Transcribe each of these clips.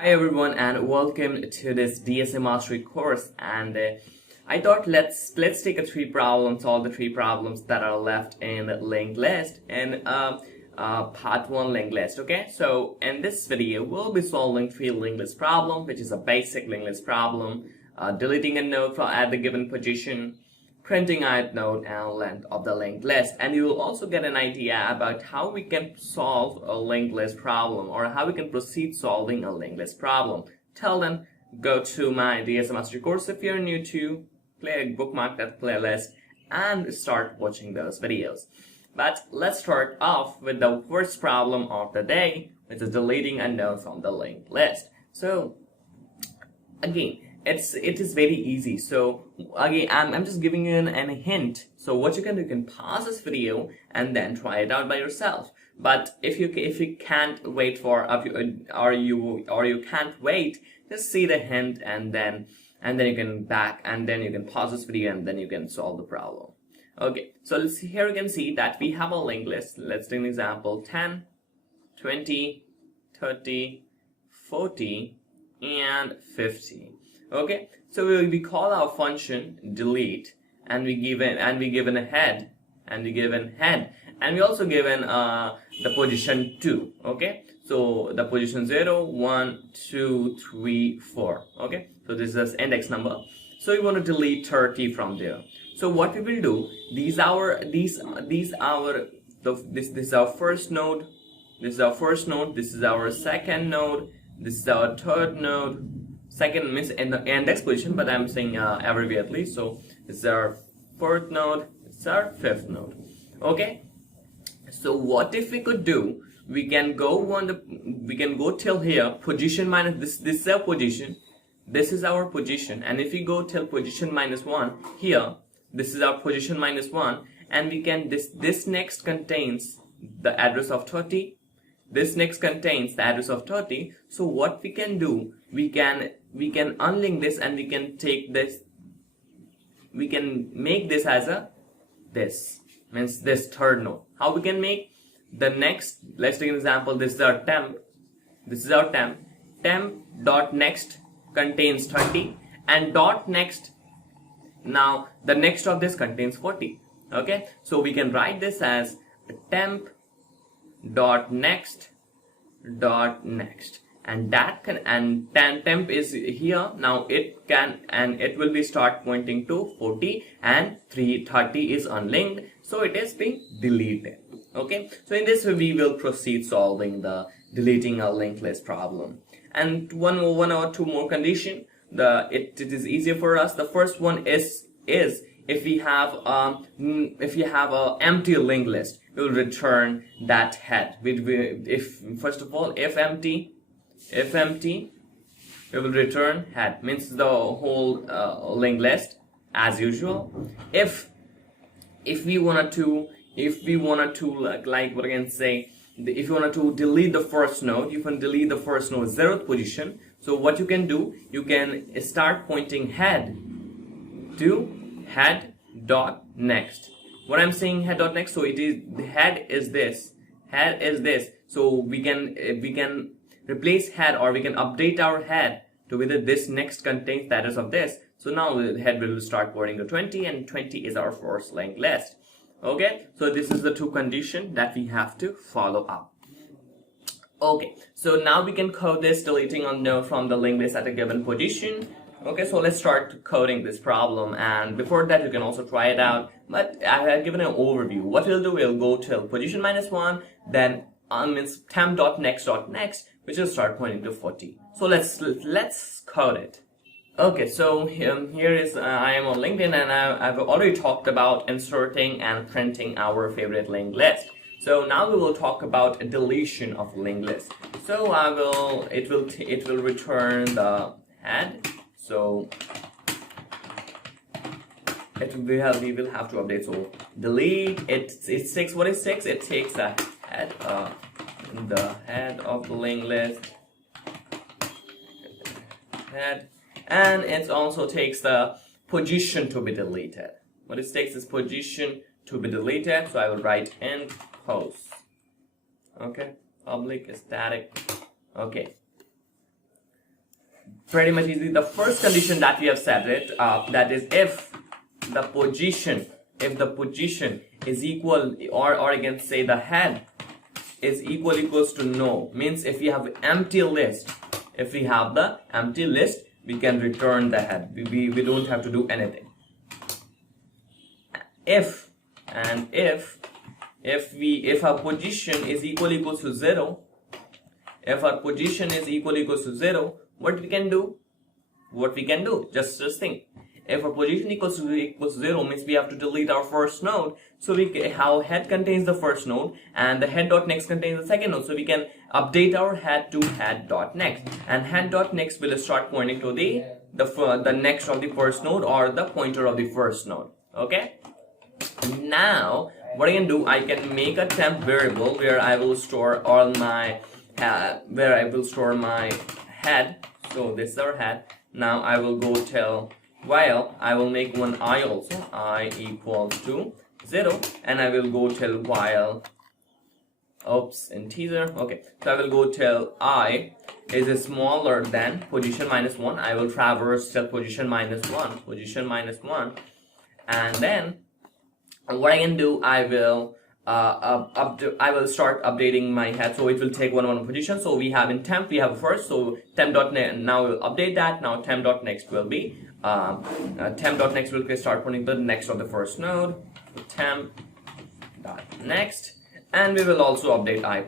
Hi everyone and welcome to this DSA mastery course, and I thought let's take a solve the three problems that are left in the linked list in part 1 linked list. Okay, so in this video we'll be solving three linked list problem, which is a basic linked list problem, deleting a node at the given position, printing ith node, and length of the linked list. And you will also get an idea about how we can solve a linked list problem, or how we can proceed solving a linked list problem. Till then, go to my DSA mastery course if you're new to, bookmark that playlist and start watching those videos. But let's start off with the first problem of the day, which is deleting a node from the linked list. So again, it is very easy. So again, I'm just giving you a hint. So what you can do, you can pause this video and then try it out by yourself. But if you can't wait for or you can't wait, just see the hint and then you can pause this video and then you can solve the problem. Okay, so let's see. Here you can see that we have a linked list. Let's take an example: 10, 20, 30, 40, and 50. Okay, so we call our function delete, and we given a head, and we also given the position 2. Okay, so the position 0, 1, 2, 3, 4. Okay, so this is index number. So we want to delete 30 from there. So what we will do, this is our first node, this is our first node, this is our second node, this is our third node. Second means in the index position, but I'm saying abbreviately. So this is our fourth node, this is our fifth node. Okay, so what if we could do, we can go till here, position minus this is our position, this is our position, and if we go till position minus 1 here, this is our position minus 1, and we can this next contains the address of 30, this next contains the address of 30. So what we can do, we can unlink this, and we can take this, we can make this as this means this third node. How we can make the next, let's take an example. This is our temp, temp dot next contains 30, and dot next, now the next of this contains 40. Okay, so we can write this as temp dot next, and temp is here. Now it will be start pointing to 40, and 30 is unlinked, so it is being deleted. Okay, so in this way we will proceed solving the deleting a linked list problem. And one or two more condition. It is easier for us. The first one is if we have a empty linked list, we will return that head. If empty, we will return head, means the whole linked list as usual. If we wanted to like what I can say, if you wanted to delete the first node, you can delete the first node 0th position. So what you can do, you can start pointing head to head dot next. What I'm saying head dot next, so it is the head is this. So we can replace head, or we can update our head to whether this next contains the address of this. So now the head will start pointing to 20, and 20 is our first linked list. Okay, so this is the two conditions that we have to follow up. Okay, so now we can code this deleting a node from the linked list at a given position. Okay, so let's start coding this problem, and before that you can also try it out, but I have given an overview. What we'll do, we'll go till position minus 1, then means temp.next, which will start pointing to 40. So let's code it. Okay, so here is I am on LinkedIn, and I've already talked about inserting and printing our favorite linked list. So now we will talk about a deletion of linked list. So it will return the head. So we will have to update. So delete it's 6. What is 6? It takes the head of the linked list, head, and it also takes the position to be deleted. What it takes is position to be deleted. So I will write int post. Okay, public static. Okay, pretty much easy. The first condition that we have set it, that is if the position is equal, or I can say the head is equals to no, means if we have empty list, if we have the empty list, we can return the head. We don't have to do anything. If our position is equals to 0, if our position is equals to 0, what we can do? Just think. If our position equals to 0, means we have to delete our first node. So how head contains the first node and the head.next contains the second node. So we can update our head to head.next, and head.next will start pointing to the next of the first node, or the pointer of the first node. Okay. Now what I can do, I can make a temp variable where I will store all my head. So this is our head. Now I will go tell while, I will make one I also, I equals to 0, and I will go tell while, integer. Okay, so I will go tell I is smaller than position minus 1. I will traverse till position minus 1, and then what I can do, I will start updating my head. So it will take one position. So we have in temp, we have first, so temp.next, now we'll update that. Now temp.next will be temp.next will start pointing to the next of the first node, temp.next, and we will also update I++.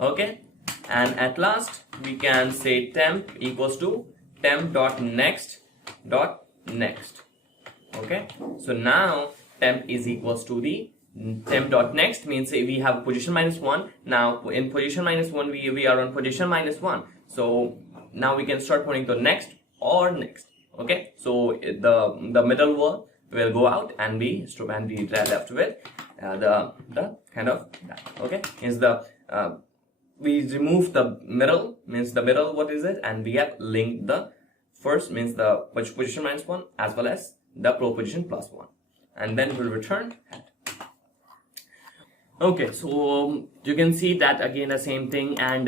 Okay, and at last we can say temp equals to temp.next. Okay, so now temp is equals to the temp.next, means we have position minus 1. Now in position minus 1, we are on position minus 1. So now we can start pointing to next or next. Okay, so the middle one will go out, and we left with the kind of that. Okay, is the we remove the middle, means the middle, what is it, and we have linked the first, means the position minus 1 as well as the proposition plus 1, and then we'll return head. Okay, so you can see that again the same thing, and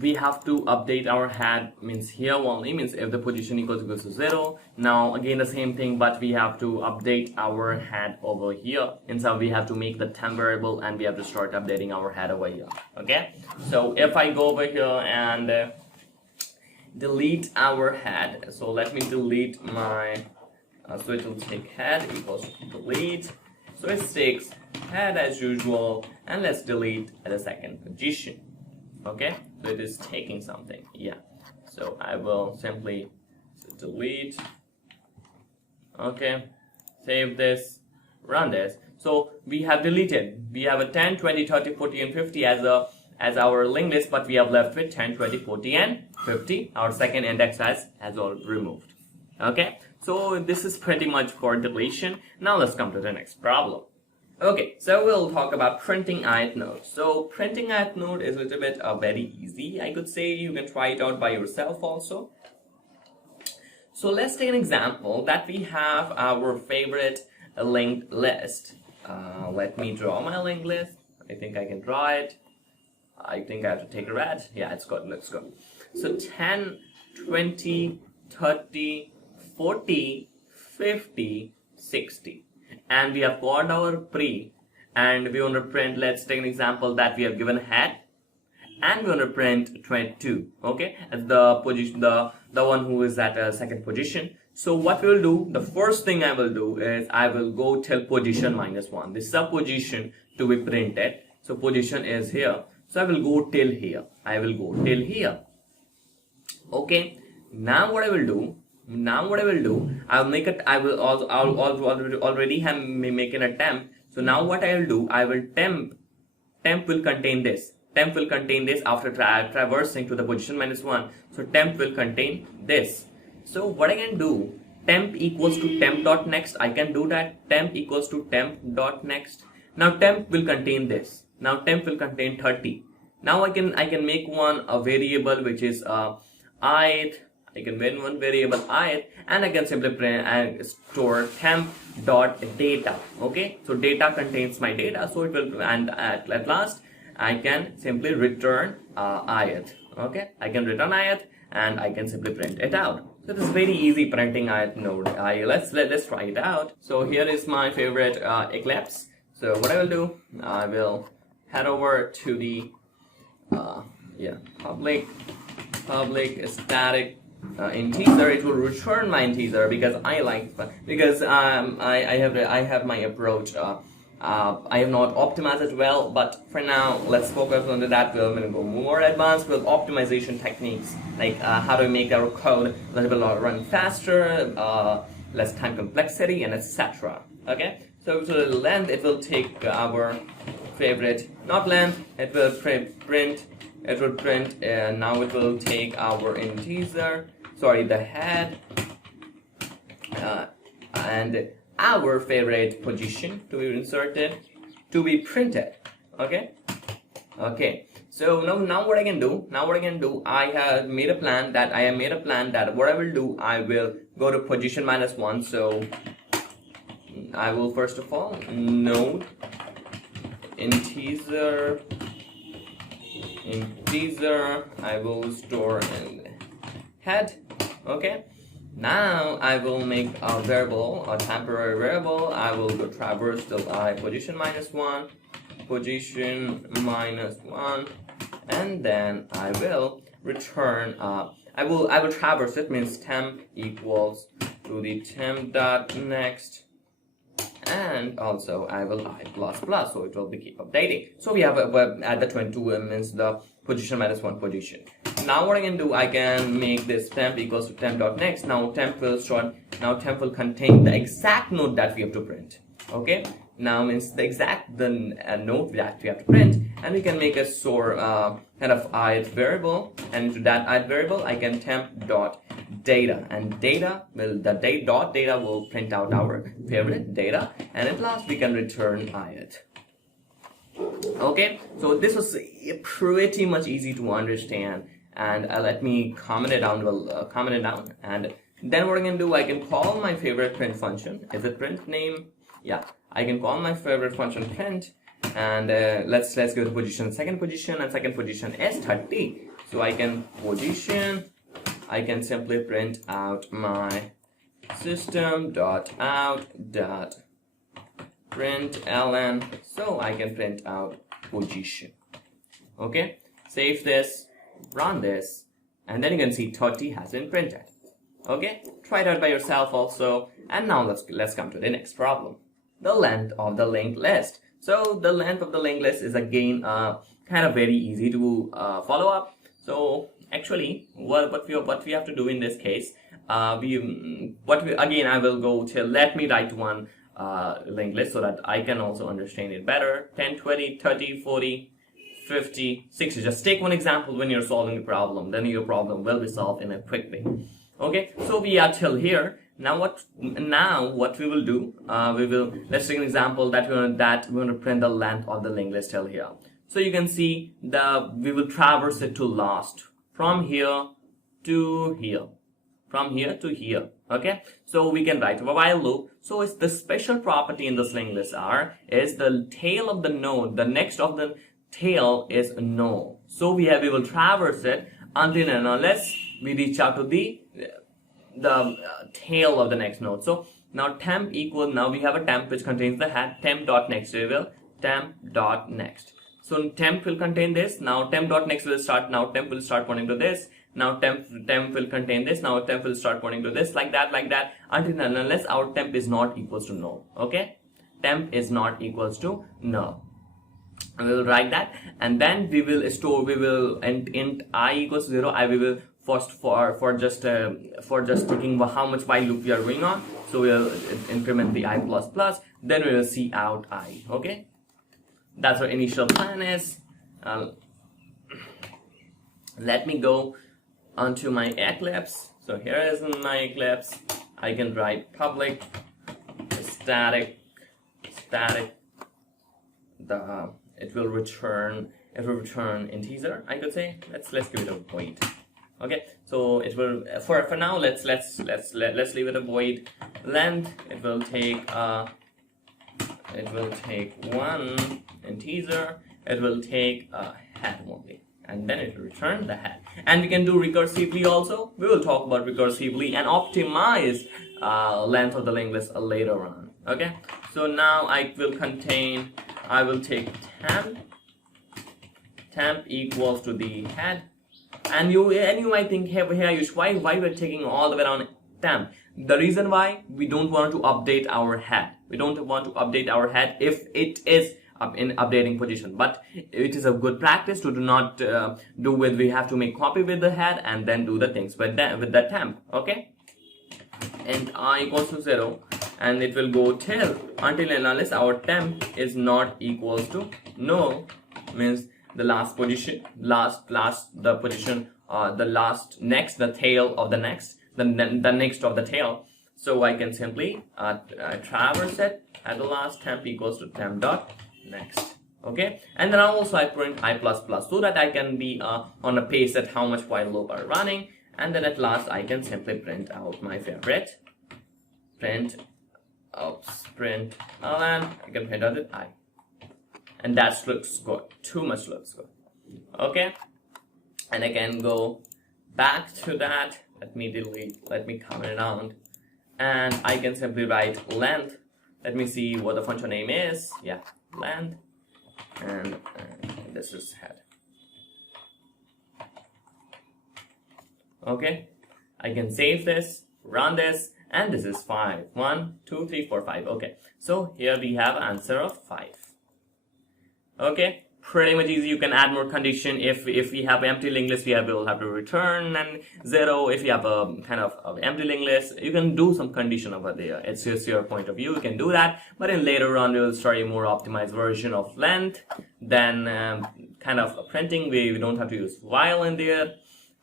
we have to update our head, means here only, means if the position equals to 0. Now again the same thing, but we have to update our head over here. Inside we have to make the temp variable, and we have to start updating our head over here. Okay, so if I go over here and delete our head, so let me delete my so it will take head equals to delete. So it takes head as usual, and let's delete at the second position. Okay, so it is taking something. Yeah, so I will simply delete. Okay, save this, run this. So we have deleted, we have a 10, 20, 30, 40 and 50 as our linked list, but we have left with 10, 20, 40 and 50. Our second index has all removed. Okay, so this is pretty much for deletion. Now let's come to the next problem. Okay, so we'll talk about printing ith node. So printing ith node is a little bit very easy, I could say. You can try it out by yourself also. So let's take an example that we have our favorite linked list. Let me draw my linked list. I think I can draw it. I think I have to take a red. Yeah, it's good. Let's go. So 10, 20, 30, 40, 50, 60. And we have called our pre, and we want to print, let's take an example that we have given head, and we want to print 22. Okay, as the position, the one who is at a second position. So what we will do, the first thing I will do is I will go till position minus 1. This is a position to be printed. So position is here. So I will go till here. Okay, now what I will do, I'll make it, I'll already have making a temp. So now what I will do, I will temp will contain this. Temp will contain this after traversing to the position minus 1. So temp will contain this. So what I can do, temp equals to temp.next. I can do that. Temp equals to temp.next. Now temp will contain this. Now temp will contain 30. Now I can make a variable which is ith. I can make one variable ith, and I can simply print and store temp.data. Okay, so data contains my data, so it will, and at last I can simply return ith. Okay, I can return ith, and I can simply print it out. So this is very easy printing ith node. Let's try it out. So here is my favorite Eclipse. So what I will do, I will head over to the public static integer. It will return my integer because I have my approach. I have not optimized it well, but for now, let's focus on that. We're going to go more advanced with optimization techniques, like how to make our code a little bit run faster, less time complexity, and etc. Okay, so to the length, it will take our favorite, not length, it will print, now it will take our integer, the head, and our favorite position to be inserted, to be printed. Okay, so now what I can do, I have made a plan that what I will do, I will go to position -1. So I will first of all node integer, I will store in head. Okay, now I will make a variable, a temporary variable. I will go traverse till position -1, and then I will return. I will traverse it, means temp equals to the temp.next, and also I will I++, so it will be keep updating. So we have at the 22 means the position -1 position. Now what I can do, I can make this temp equals to temp.next. Now temp will contain the exact node that we have to print. Okay, now means the node that we have to print, and we can make a kind of ith variable, and into that ith variable I can temp.data, and data will print out our favorite data, and at last we can return ith. Okay, so this was pretty much easy to understand, and let me comment it down, and then what I can do, I can call my favorite print function. Is it print name? Yeah, I can call my favorite function print, and let's go to position, second position is 30. So I can simply print out my system.out.println, so I can print out position. Okay, save this, run this, and then you can see 30 has been printed. Okay, try it out by yourself also. And now let's come to the next problem, the length of the linked list. So the length of the linked list is again kind of very easy to follow up. So actually what we have to do in this case, I will go till, let me write one linked list so that I can also understand it better. 10, 20, 30, 40, 50, 60. Just take one example when you're solving a problem, then your problem will be solved in a quick way. Okay, so we are till here. Now what we will do, let's take an example that we want to print the length of the linked list till here. So you can see we will traverse it to last, from here to here, okay. So we can write a while loop. So it's the special property in this linked list is the tail of the node, the next of the tail is no. So we will traverse it until and unless we reach out to the tail of the next node. So now temp equal, now we have a temp which contains the head, temp.next, so we will temp.next. So temp will contain this, now temp.next will start, now temp will start pointing to this, now temp will contain this, now temp will start pointing to this, like that, until and unless our temp is not equals to null. Okay, temp is not equals to null. We will write that, and then we will int I equals 0. We will first for just checking how much while loop we are going on. So we will increment the I++, then we will see out I. Okay, that's our initial plan is. Let me go onto my Eclipse. So here is my Eclipse. I can write public static. It will return integer, I could say. Let's give it a void. Okay, so it will for now let's leave it a void. Length, it will take one integer. It will take head only. and then it will return the head. And we can do recursively also. We will talk about recursively and optimize length of the linked list later on. Okay, so now I will take temp equals to the head, and you might think, hey, why we're taking all the way around temp. The reason why, we don't want to update our head. We don't want to update our head if it is in updating position, but it is a good practice to do not do with, we have to make copy with the head and then do the things with the temp. Okay, and I equals to 0, and it will go till until and unless our temp is not equals to null, means the last position, the position, the tail of the next, the next of the tail. So I can simply traverse it at the last, temp equals to temp dot next. Okay, and then also I print I++ so that I can be on a pace at how much while loop are running, and then at last I can simply print out my favorite print ln. I can print out the I, and that looks good. Too much looks good. Okay, and I can go back to that. Let me comment it down, and I can simply write length. Let me see what the function name is. Yeah, length, and this is head. Okay, I can save this, run this, and this is 5. 1, 2, 3, 4, 5. Okay, so here we have answer of 5. Okay, pretty much easy. You can add more condition. If we have empty linked list, we'll have to return and 0. If you have a kind of empty linked list, you can do some condition over there. It's just your point of view. You can do that, but in later on we'll start a more optimized version of length. Then kind of printing, we don't have to use while in there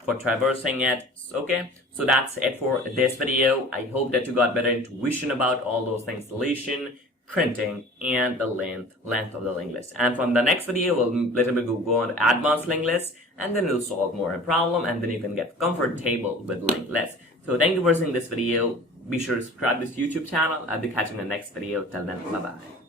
for traversing it. Okay, so that's it for this video. I hope that you got better intuition about all those things: deletion, printing, and the length of the linked list. And from the next video, we'll little bit go on advanced linked lists, and then we'll solve more problem, and then you can get comfortable with linked lists. So thank you for seeing this video. Be sure to subscribe to this YouTube channel. I'll be catching the next video. Till then, bye bye.